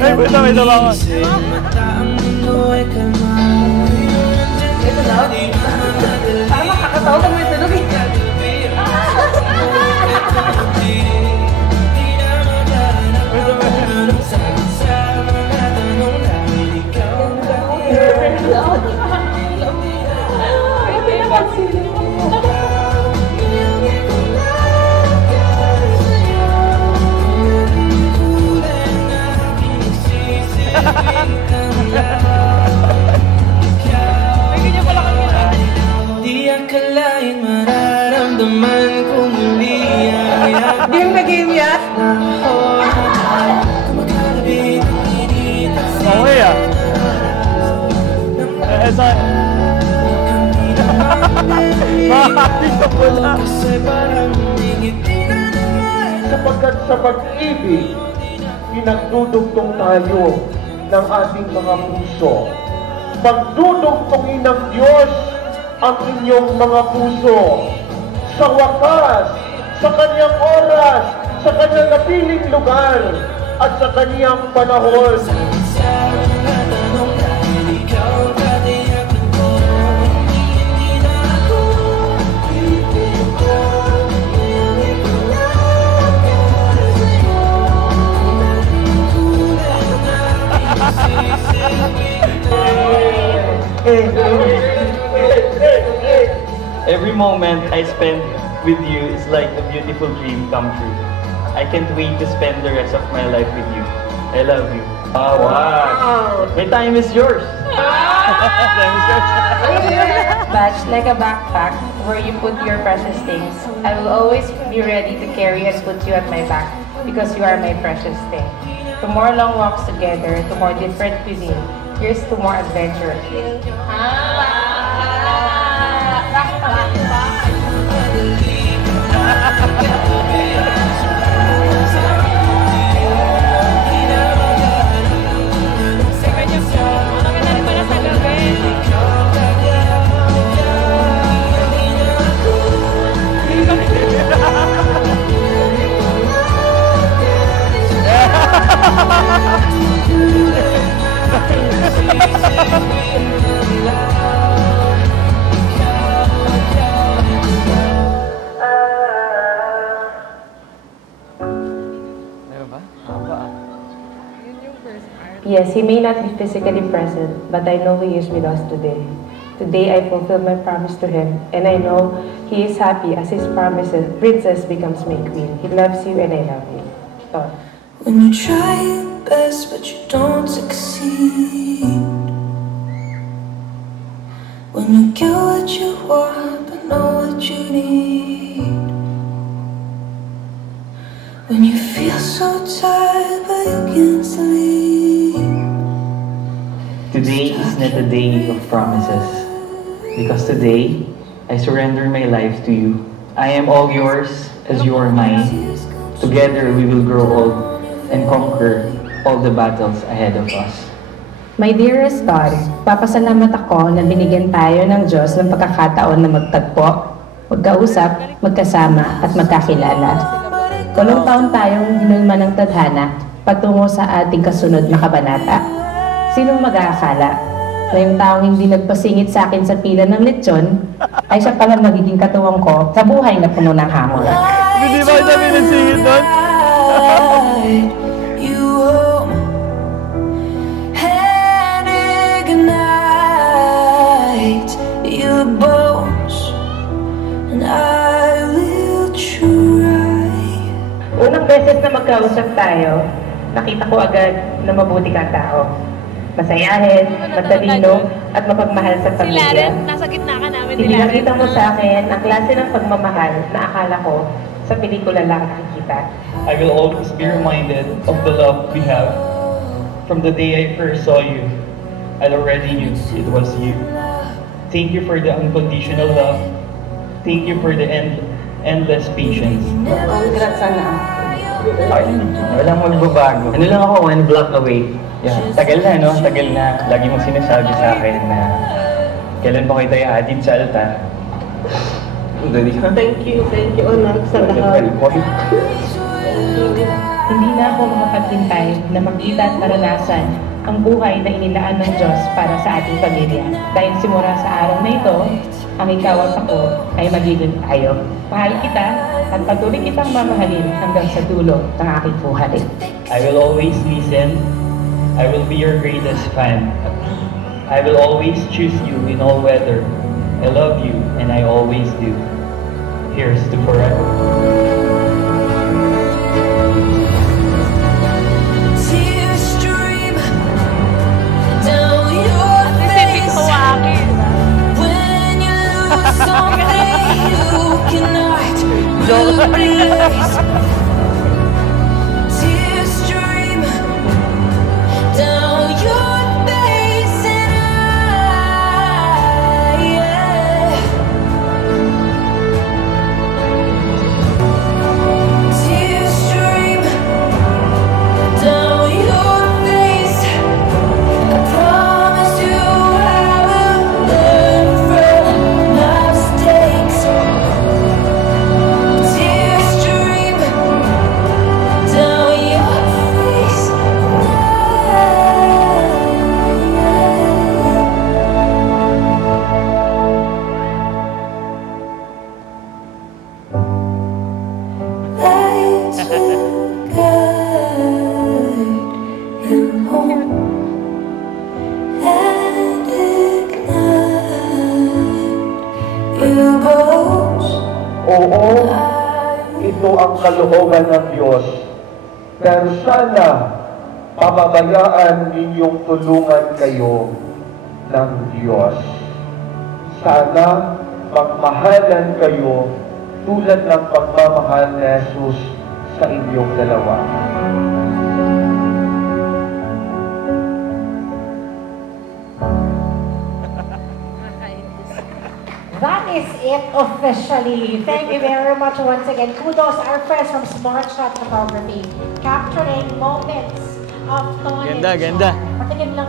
Ay, wait lang, may tabangan. Ito daw? Parang makakatawa kung may tunog eh. Game na game yan? Okay ah. Makakapit ka pala. Sapagkat sa pag-ibig, pinagdudugtong tayo ng ating mga puso. Pagdudugtongin ng Diyos ang inyong mga puso. Sa wakas, sa kanyang oras, sa kanyang napiling lugar, at sa kanyang panahon. Every moment I spend with you is like a beautiful dream come true. I can't wait to spend the rest of my life with you. I love you. Oh, wow. My time is yours. Time is yours. Batch like a backpack where you put your precious things. I will always be ready to carry and put you at my back because you are my precious thing. To more long walks together, to more different cuisine. Here's to more adventure. Yes, he may not be physically present, but I know he is with us today. Today I fulfill my promise to him, and I know he is happy as his princess becomes my queen. He loves you and I love you. Thought. When you try your best but you don't succeed, when you get what you want but know what you need, when you feel so tired but you can't sleep. Today is not a day of promises, because today I surrender my life to you. I am all yours as you are mine. Together we will grow old and conquer all the battles ahead of us. My dearest God, papasalamat ako na binigyan tayo ng Diyos ng pagkakataon na magtagpo, magkausap, magkasama at magkakilala. Walong taon tayong hinulma ng tadhana patungo sa ating kasunod na kabanata. Sinong mag-aakala na yung taong hindi nagpasingit sa akin sa pila ng lechon ay siya pala magiging katuwang ko sa buhay na puno ng hamon. Hindi ba kita minasingit doon? Unang beses na magkausap tayo, nakita ko agad na mabuti kang tao. Masayahin, matalino, at mapagmahal sa pamilya. Sila rin, nasa gitna ka namin nila. Ipinakita mo sa akin ang klase ng pagmamahal na akala ko sa pelikula lang nakikita. I will always be reminded of the love we have. From the day I first saw you, I already knew it was you. Thank you for the unconditional love. Thank you for the endless patience. Congrats, anak. Walang magbabago. Ano lang ako, one block away. Yeah. Tagal na, no? Tagal na. Lagi mong sinasabi sa akin na kailan mo kita ihatid sa altar. Thank you, anak, sa lahat. Hindi na ako makapagpintay na makita at maranasan ang buhay na inilaan ng Diyos para sa ating pamilya. Dahil simula sa araw na ito, ang ikaw at ako ay magiging tayo. Mahal kita at patuloy kitang mamahalin hanggang sa dulo ng aking buhay. I will always listen. I will be your greatest fan. I will always choose you in all weather. I love you and I always do. Here's to forever. Tears stream down your face when you lose something you cannot replace. Tears stream down your face and tears stream down your face. I promise you I will learn from my mistakes. Tears stream down your face. Light will guide you home and ignite your bones. Oo, ito ang kalooban ng Diyos. Pero sana, pababayaan ninyong tulungan kayo ng Diyos. Sana, magmahalan kayo tulad ng pagmamahal ni Jesus sa inyong dalawa. That is it officially. Thank you very much once again. Kudos our friends from Smart Shot Photography, capturing moments of Tony. Ganda, ganda. Patingin lang